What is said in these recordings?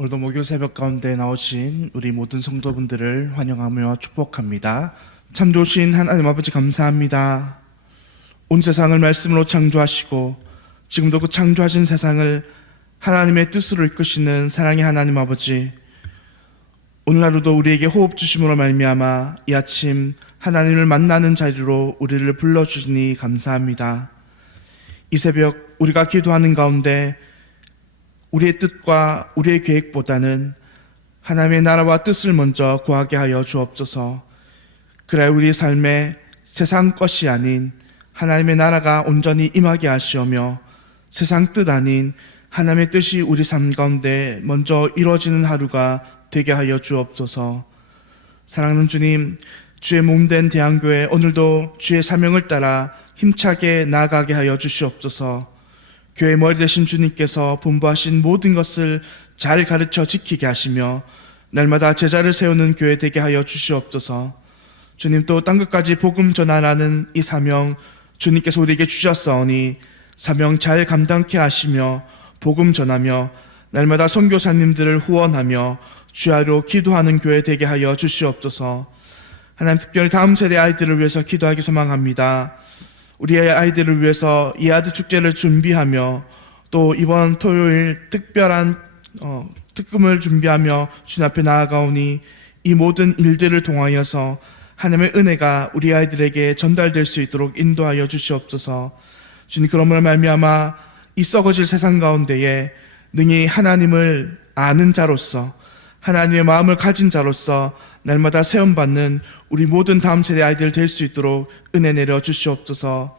오늘도 목요 새벽 가운데 나오신 우리 모든 성도분들을 환영하며 축복합니다. 참 좋으신 하나님 아버지 감사합니다. 온 세상을 말씀으로 창조하시고 지금도 그 창조하신 세상을 하나님의 뜻으로 이끄시는 사랑의 하나님 아버지, 오늘 하루도 우리에게 호흡 주심으로 말미암아 이 아침 하나님을 만나는 자리로 우리를 불러주시니 감사합니다. 이 새벽 우리가 기도하는 가운데 우리의 뜻과 우리의 계획보다는 하나님의 나라와 뜻을 먼저 구하게 하여 주옵소서. 그래야 우리 삶에 세상 것이 아닌 하나님의 나라가 온전히 임하게 하시오며 세상 뜻 아닌 하나님의 뜻이 우리 삶 가운데 먼저 이루어지는 하루가 되게 하여 주옵소서. 사랑하는 주님, 주의 몸된 대한교회 오늘도 주의 사명을 따라 힘차게 나아가게 하여 주시옵소서. 교회 머리 되신 주님께서 분부하신 모든 것을 잘 가르쳐 지키게 하시며 날마다 제자를 세우는 교회 되게 하여 주시옵소서. 주님, 또 땅 끝까지 복음 전하라는 이 사명 주님께서 우리에게 주셨사오니 사명 잘 감당케 하시며 복음 전하며 날마다 선교사님들을 후원하며 주야로 기도하는 교회 되게 하여 주시옵소서. 하나님, 특별히 다음 세대 아이들을 위해서 기도하기 소망합니다. 우리의 아이들을 위해서 이하드 축제를 준비하며 또 이번 토요일 특별한 특금을 준비하며 주님 앞에 나아가오니 이 모든 일들을 통하여서 하나님의 은혜가 우리 아이들에게 전달될 수 있도록 인도하여 주시옵소서. 주님, 그러므로 말미암아 이 썩어질 세상 가운데에 능히 하나님을 아는 자로서 하나님의 마음을 가진 자로서 날마다 세움받는 우리 모든 다음 세대 아이들 될 수 있도록 은혜 내려 주시옵소서.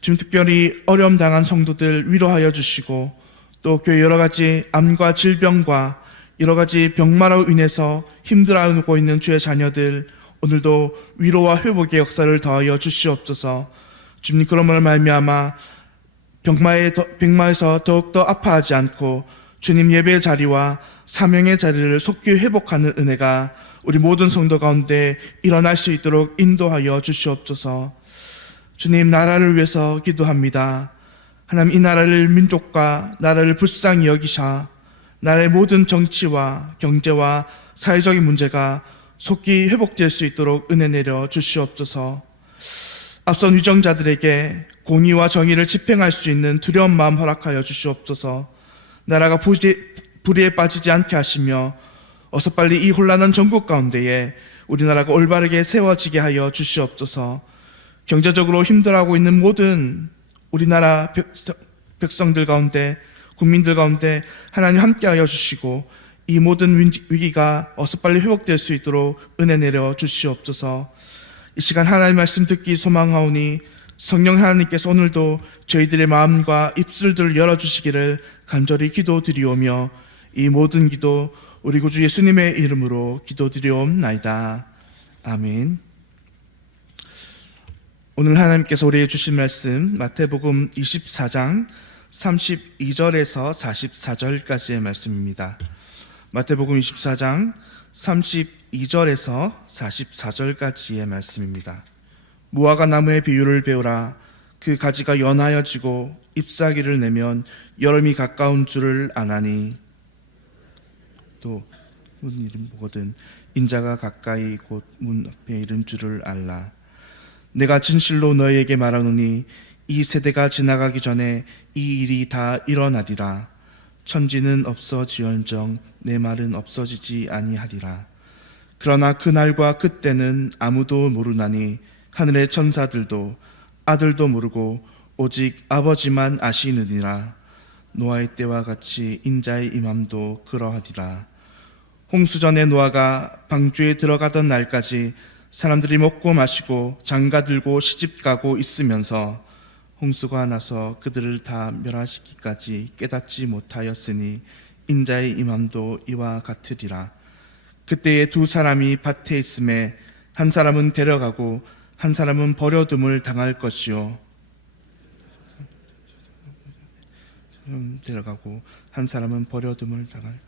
지금 특별히 어려움 당한 성도들 위로하여 주시고 또 교회 여러 가지 암과 질병과 여러 가지 병마로 인해서 힘들어하고 있는 주의 자녀들 오늘도 위로와 회복의 역사를 더하여 주시옵소서. 주님, 그러므로 말미암아 병마에서 더욱더 아파하지 않고 주님 예배의 자리와 사명의 자리를 속히 회복하는 은혜가 우리 모든 성도 가운데 일어날 수 있도록 인도하여 주시옵소서. 주님, 나라를 위해서 기도합니다. 하나님, 이 나라를 민족과 나라를 불쌍히 여기사 나라의 모든 정치와 경제와 사회적인 문제가 속히 회복될 수 있도록 은혜 내려 주시옵소서. 앞선 위정자들에게 공의와 정의를 집행할 수 있는 두려운 마음 허락하여 주시옵소서. 나라가 불의에 빠지지 않게 하시며 어서 빨리 이 혼란한 전국 가운데에 우리나라가 올바르게 세워지게 하여 주시옵소서. 경제적으로 힘들어하고 있는 모든 우리나라 백성들 가운데, 국민들 가운데 하나님 함께하여 주시고 이 모든 위기가 어서 빨리 회복될 수 있도록 은혜 내려 주시옵소서. 이 시간 하나님 말씀 듣기 소망하오니 성령 하나님께서 오늘도 저희들의 마음과 입술들을 열어주시기를 간절히 기도드리오며 이 모든 기도 우리 구주 예수님의 이름으로 기도드리옵나이다. 아멘. 오늘 하나님께서 우리에게 주신 말씀 마태복음 24장 32절에서 44절까지의 말씀입니다. 마태복음 24장 32절에서 44절까지의 말씀입니다. 무화과 나무의 비유를 배우라. 그 가지가 연하여 지고 잎사귀를 내면 여름이 가까운 줄을 아나니 또 무슨 이름 보거든 인자가 가까이 곧 문 앞에 이른 줄을 알라. 내가 진실로 너희에게 말하노니 이 세대가 지나가기 전에 이 일이 다 일어나리라. 천지는 없어지언정 내 말은 없어지지 아니하리라. 그러나 그날과 그때는 아무도 모르나니 하늘의 천사들도 아들도 모르고 오직 아버지만 아시느니라. 노아의 때와 같이 인자의 임함도 그러하리라. 홍수전에 노아가 방주에 들어가던 날까지 사람들이 먹고 마시고 장가들고 시집가고 있으면서 홍수가 나서 그들을 다 멸하시기까지 깨닫지 못하였으니 인자의 임함도 이와 같으리라. 그때에 두 사람이 밭에 있음에 한 사람은 데려가고 한 사람은 버려둠을 당할 것이요 데려가고 한 사람은 버려둠을 당할 것이요.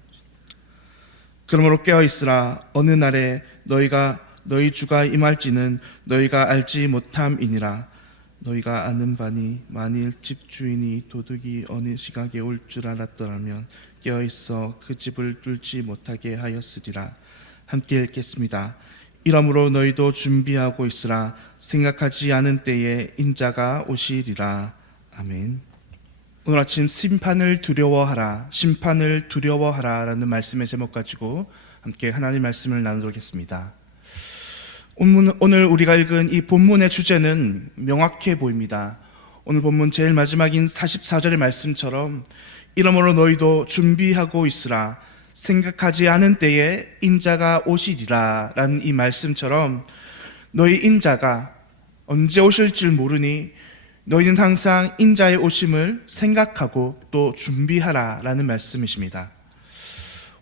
그러므로 깨어있으라. 어느 날에 너희 주가 임할지는 너희가 알지 못함이니라. 너희가 아는 바니 만일 집주인이 도둑이 어느 시각에 올 줄 알았더라면 깨어 있어 그 집을 뚫지 못하게 하였으리라. 함께 읽겠습니다. 이러므로 너희도 준비하고 있으라. 생각하지 않은 때에 인자가 오시리라. 아멘. 오늘 아침 심판을 두려워하라, 심판을 두려워하라 라는 말씀의 제목 가지고 함께 하나님 말씀을 나누겠습니다. 오늘 우리가 읽은 이 본문의 주제는 명확해 보입니다. 오늘 본문 제일 마지막인 44절의 말씀처럼 이러므로 너희도 준비하고 있으라. 생각하지 않은 때에 인자가 오시리라 라는 이 말씀처럼 너희 인자가 언제 오실 줄 모르니 너희는 항상 인자의 오심을 생각하고 또 준비하라 라는 말씀이십니다.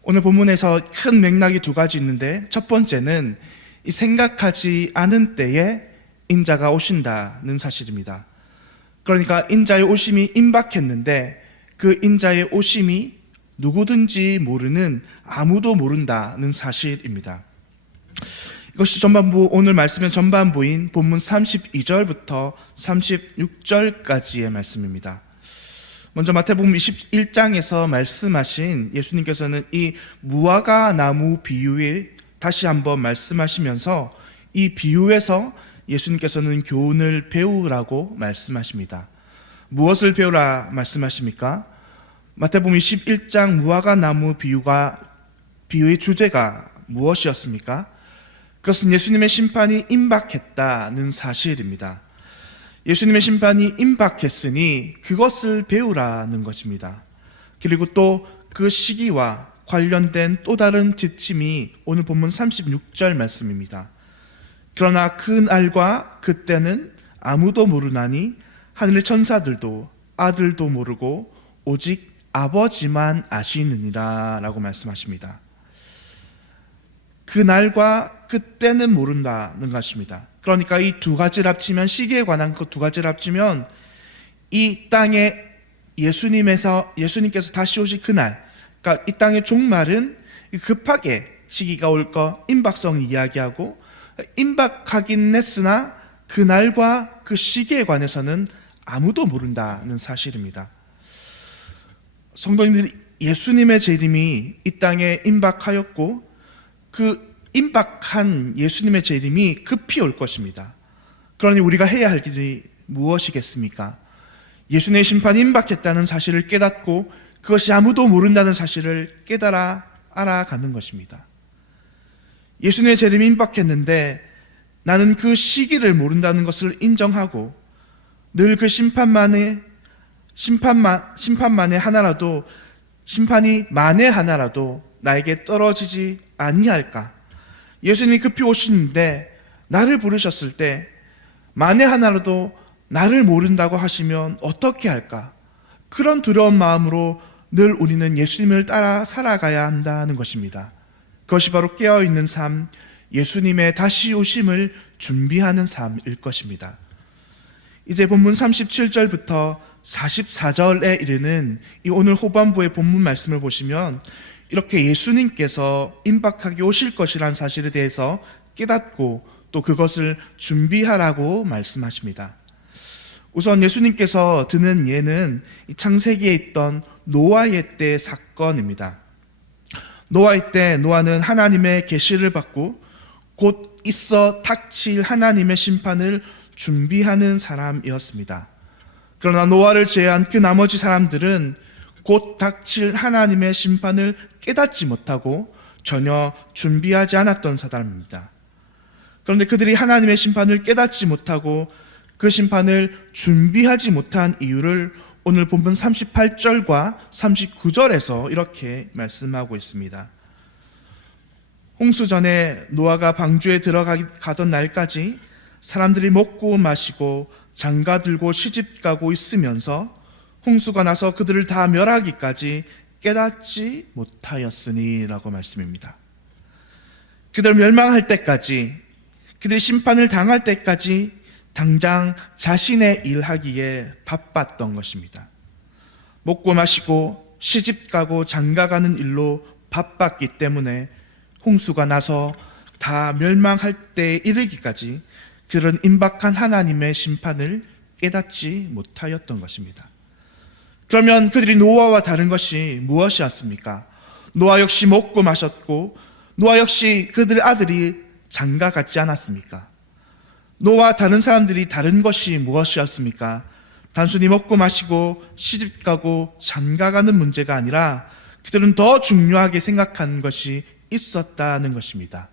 오늘 본문에서 큰 맥락이 두 가지 있는데, 첫 번째는 이 생각하지 않은 때에 인자가 오신다는 사실입니다. 그러니까 인자의 오심이 임박했는데 그 인자의 오심이 누구든지 모르는, 아무도 모른다는 사실입니다. 이것이 전반부, 오늘 말씀의 전반부인 본문 32절부터 36절까지의 말씀입니다. 먼저 마태복음 21장에서 말씀하신 예수님께서는 이 무화과 나무 비유에 다시 한번 말씀하시면서 이 비유에서 예수님께서는 교훈을 배우라고 말씀하십니다. 무엇을 배우라 말씀하십니까? 마태복음 21장 무화과 나무 비유의 주제가 무엇이었습니까? 그것은 예수님의 심판이 임박했다는 사실입니다. 예수님의 심판이 임박했으니 그것을 배우라는 것입니다. 그리고 또 그 시기와 관련된 또 다른 지침이 오늘 본문 36절 말씀입니다. 그러나 그 날과 그때는 아무도 모르나니 하늘의 천사들도 아들도 모르고 오직 아버지만 아시느니라 라고 말씀하십니다. 그 날과 그때는 모른다는 것입니다. 그러니까 이 두 가지를 합치면, 시기에 관한 그 두 가지를 합치면 이 땅에 예수님께서 다시 오실 그날, 그러니까 이 땅의 종말은 급하게 시기가 올 거 임박성을 이야기하고, 임박하긴 했으나 그 날과 그 시기에 관해서는 아무도 모른다는 사실입니다. 성도님들이 예수님의 재림이 이 땅에 임박하였고 그 임박한 예수님의 재림이 급히 올 것입니다. 그러니 우리가 해야 할 일이 무엇이겠습니까? 예수님의 심판이 임박했다는 사실을 깨닫고 그것이 아무도 모른다는 사실을 깨달아 알아가는 것입니다. 예수님의 재림이 임박했는데 나는 그 시기를 모른다는 것을 인정하고 늘 그 심판만에 하나라도, 심판이 만에 하나라도 나에게 떨어지지 아니할까? 예수님이 급히 오시는데 나를 부르셨을 때 만에 하나라도 나를 모른다고 하시면 어떻게 할까? 그런 두려운 마음으로 늘 우리는 예수님을 따라 살아가야 한다는 것입니다. 그것이 바로 깨어있는 삶, 예수님의 다시 오심을 준비하는 삶일 것입니다. 이제 본문 37절부터 44절에 이르는 이 오늘 후반부의 본문 말씀을 보시면 이렇게 예수님께서 임박하게 오실 것이라는 사실에 대해서 깨닫고 또 그것을 준비하라고 말씀하십니다. 우선 예수님께서 드는 예는 창세기에 있던 노아의 때 사건입니다. 노아의 때 노아는 하나님의 계시를 받고 곧 있어 닥칠 하나님의 심판을 준비하는 사람이었습니다. 그러나 노아를 제외한 그 나머지 사람들은 곧 닥칠 하나님의 심판을 깨닫지 못하고 전혀 준비하지 않았던 사람입니다. 그런데 그들이 하나님의 심판을 깨닫지 못하고 그 심판을 준비하지 못한 이유를 오늘 본문 38절과 39절에서 이렇게 말씀하고 있습니다. 홍수 전에 노아가 방주에 들어가던 날까지 사람들이 먹고 마시고 장가 들고 시집가고 있으면서 홍수가 나서 그들을 다 멸하기까지 깨닫지 못하였으니 라고 말씀입니다. 그들 멸망할 때까지, 그들이 심판을 당할 때까지 당장 자신의 일하기에 바빴던 것입니다. 먹고 마시고 시집가고 장가가는 일로 바빴기 때문에 홍수가 나서 다 멸망할 때에 이르기까지 그런 임박한 하나님의 심판을 깨닫지 못하였던 것입니다. 그러면 그들이 노아와 다른 것이 무엇이었습니까? 노아 역시 먹고 마셨고 노아 역시 그들의 아들이 장가 같지 않았습니까? 노아와 다른 사람들이 다른 것이 무엇이었습니까? 단순히 먹고 마시고 시집가고 장가가는 문제가 아니라 그들은 더 중요하게 생각한 것이 있었다는 것입니다.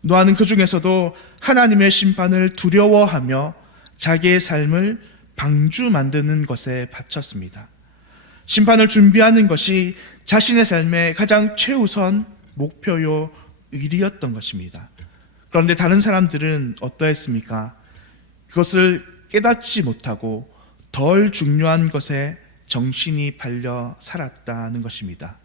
노아는 그 중에서도 하나님의 심판을 두려워하며 자기의 삶을 방주 만드는 것에 바쳤습니다. 심판을 준비하는 것이 자신의 삶의 가장 최우선 목표요 의리였던 것입니다. 그런데 다른 사람들은 어떠했습니까? 그것을 깨닫지 못하고 덜 중요한 것에 정신이 팔려 살았다는 것입니다.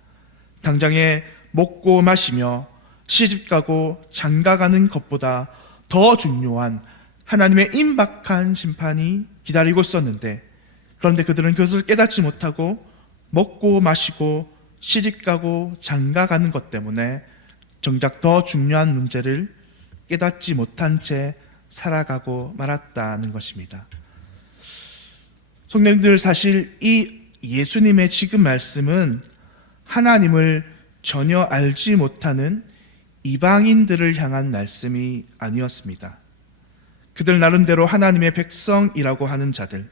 당장에 먹고 마시며 시집가고 장가가는 것보다 더 중요한 하나님의 임박한 심판이 기다리고 있었는데, 그런데 그들은 그것을 깨닫지 못하고 먹고 마시고 시집가고 장가가는 것 때문에 정작 더 중요한 문제를 깨닫지 못한 채 살아가고 말았다는 것입니다. 성도님들, 사실 이 예수님의 지금 말씀은 하나님을 전혀 알지 못하는 이방인들을 향한 말씀이 아니었습니다. 그들 나름대로 하나님의 백성이라고 하는 자들,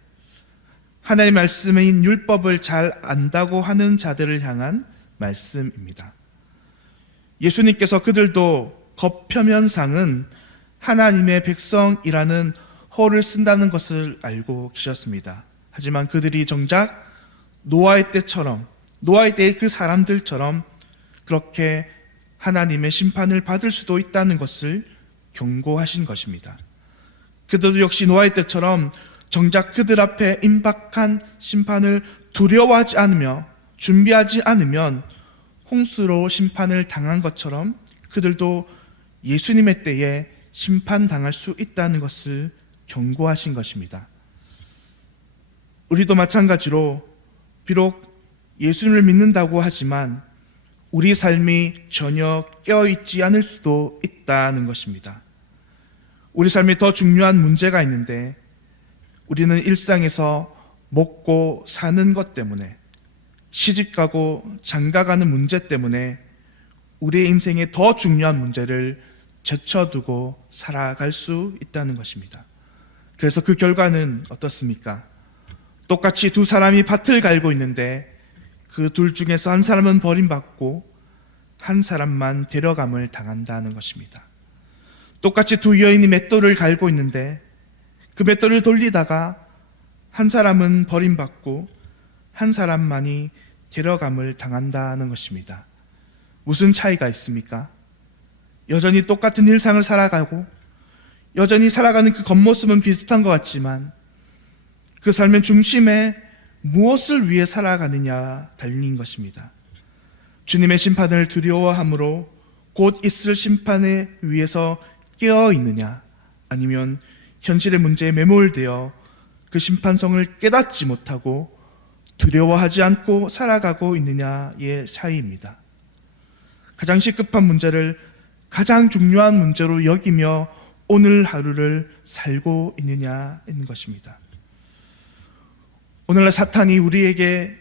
하나님의 말씀인 율법을 잘 안다고 하는 자들을 향한 말씀입니다. 예수님께서 그들도 겉표면상은 하나님의 백성이라는 호를 쓴다는 것을 알고 계셨습니다. 하지만 그들이 정작 노아의 때처럼, 노아의 때의 그 사람들처럼 그렇게 하나님의 심판을 받을 수도 있다는 것을 경고하신 것입니다. 그들도 역시 노아의 때처럼 정작 그들 앞에 임박한 심판을 두려워하지 않으며 준비하지 않으면 홍수로 심판을 당한 것처럼 그들도 예수님의 때에 심판당할 수 있다는 것을 경고하신 것입니다. 우리도 마찬가지로 비록 예수님을 믿는다고 하지만 우리 삶이 전혀 깨어있지 않을 수도 있다는 것입니다. 우리 삶에 더 중요한 문제가 있는데 우리는 일상에서 먹고 사는 것 때문에, 시집가고 장가가는 문제 때문에 우리의 인생에 더 중요한 문제를 제쳐두고 살아갈 수 있다는 것입니다. 그래서 그 결과는 어떻습니까? 똑같이 두 사람이 밭을 갈고 있는데 그 둘 중에서 한 사람은 버림받고 한 사람만 데려감을 당한다는 것입니다. 똑같이 두 여인이 맷돌을 갈고 있는데 그 맷돌을 돌리다가 한 사람은 버림받고 한 사람만이 데려감을 당한다는 것입니다. 무슨 차이가 있습니까? 여전히 똑같은 일상을 살아가고 여전히 살아가는 그 겉모습은 비슷한 것 같지만 그 삶의 중심에 무엇을 위해 살아가느냐 달린 것입니다. 주님의 심판을 두려워함으로 곧 있을 심판에 위해서 깨어 있느냐, 아니면 현실의 문제에 매몰되어 그 심판성을 깨닫지 못하고 두려워하지 않고 살아가고 있느냐의 차이입니다. 가장 시급한 문제를 가장 중요한 문제로 여기며 오늘 하루를 살고 있느냐인 것입니다. 오늘날 사탄이 우리에게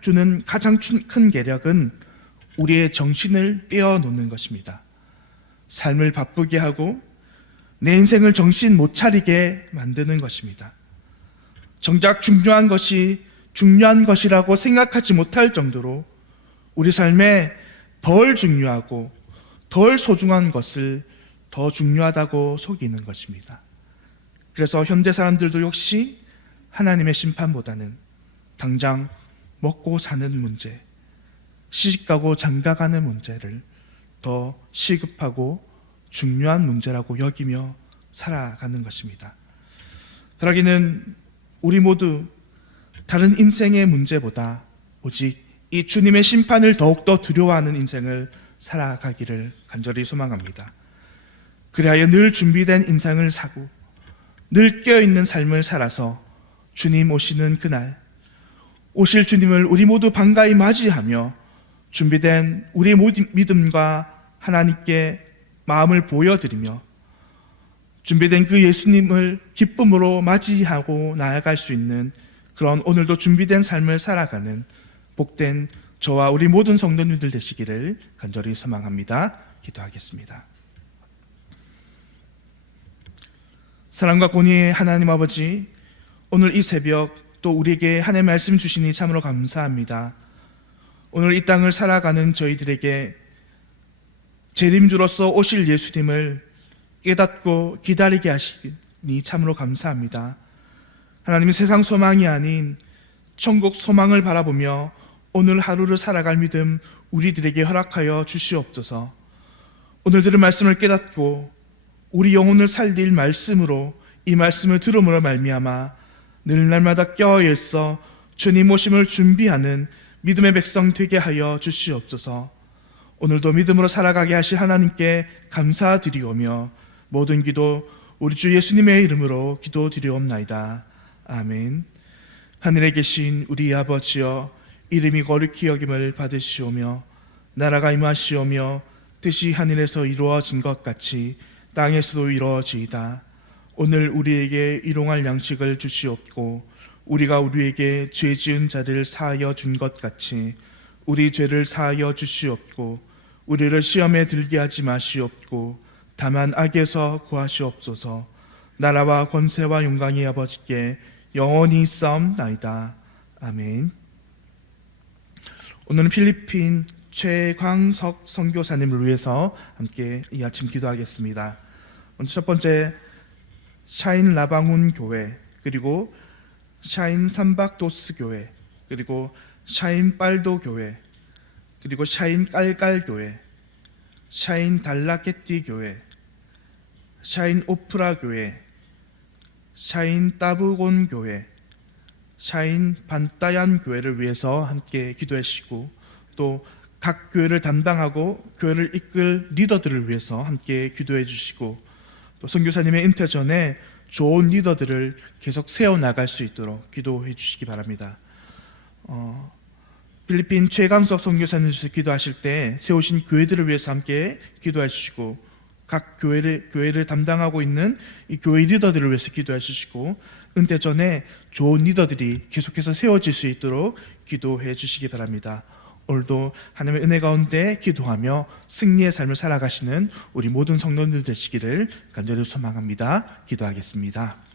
주는 가장 큰 계략은 우리의 정신을 빼어놓는 것입니다. 삶을 바쁘게 하고 내 인생을 정신 못 차리게 만드는 것입니다. 정작 중요한 것이 중요한 것이라고 생각하지 못할 정도로 우리 삶에 덜 중요하고 덜 소중한 것을 더 중요하다고 속이는 것입니다. 그래서 현대 사람들도 역시 하나님의 심판보다는 당장 먹고 사는 문제, 시집가고 장가가는 문제를 더 시급하고 중요한 문제라고 여기며 살아가는 것입니다. 바라기는 우리 모두 다른 인생의 문제보다 오직 이 주님의 심판을 더욱더 두려워하는 인생을 살아가기를 간절히 소망합니다. 그리하여 늘 준비된 인생을 사고 늘 깨어있는 삶을 살아서 주님 오시는 그날, 오실 주님을 우리 모두 반가이 맞이하며 준비된 우리의 믿음과 하나님께 마음을 보여드리며 준비된 그 예수님을 기쁨으로 맞이하고 나아갈 수 있는 그런 오늘도 준비된 삶을 살아가는 복된 저와 우리 모든 성도님들 되시기를 간절히 소망합니다. 기도하겠습니다. 사랑과 권위의 하나님 아버지, 오늘 이 새벽 또 우리에게 하나님의 말씀 주시니 참으로 감사합니다. 오늘 이 땅을 살아가는 저희들에게 재림주로서 오실 예수님을 깨닫고 기다리게 하시니 참으로 감사합니다. 하나님이 세상 소망이 아닌 천국 소망을 바라보며 오늘 하루를 살아갈 믿음 우리들에게 허락하여 주시옵소서. 오늘 들은 말씀을 깨닫고 우리 영혼을 살릴 말씀으로 이 말씀을 들음으로 말미암아 늘 날마다 깨어 있어 주님 오심을 준비하는 믿음의 백성 되게 하여 주시옵소서. 오늘도 믿음으로 살아가게 하실 하나님께 감사드리오며 모든 기도 우리 주 예수님의 이름으로 기도드리옵나이다. 아멘. 하늘에 계신 우리 아버지여, 이름이 거룩히 여김을 받으시오며 나라가 임하시오며 뜻이 하늘에서 이루어진 것 같이 땅에서도 이루어지이다. 오늘 우리에게 일용할 양식을 주시옵고 우리가 우리에게 죄 지은 자를 사하여 준 것 같이 우리 죄를 사하여 주시옵고 우리를 시험에 들게 하지 마시옵고 다만 악에서 구하시옵소서. 나라와 권세와 영광이 아버지께 영원히 있사옵나이다. 아멘. 오늘은 필리핀 최광석 선교사님을 위해서 함께 이 아침 기도하겠습니다. 먼저 첫 번째, 샤인 라방훈 교회, 그리고 샤인 삼박도스 교회, 그리고 샤인 빨도 교회, 그리고 샤인 깔깔 교회, 샤인 달라케띠 교회, 샤인 오프라 교회, 샤인 따부곤 교회, 샤인 반따얀 교회를 위해서 함께 기도해 주시고 또 각 교회를 담당하고 교회를 이끌 리더들을 위해서 함께 기도해 주시고 또 선교사님의 은퇴 전에 좋은 리더들을 계속 세워나갈 수 있도록 기도해 주시기 바랍니다. 필리핀 최강석 선교사님께서 기도하실 때 세우신 교회들을 위해서 함께 기도해 주시고 각 교회를 담당하고 있는 이 교회 리더들을 위해서 기도해 주시고 은퇴 전에 좋은 리더들이 계속해서 세워질 수 있도록 기도해 주시기 바랍니다. 오늘도 하나님의 은혜 가운데 기도하며 승리의 삶을 살아가시는 우리 모든 성도들 되시기를 간절히 소망합니다. 기도하겠습니다.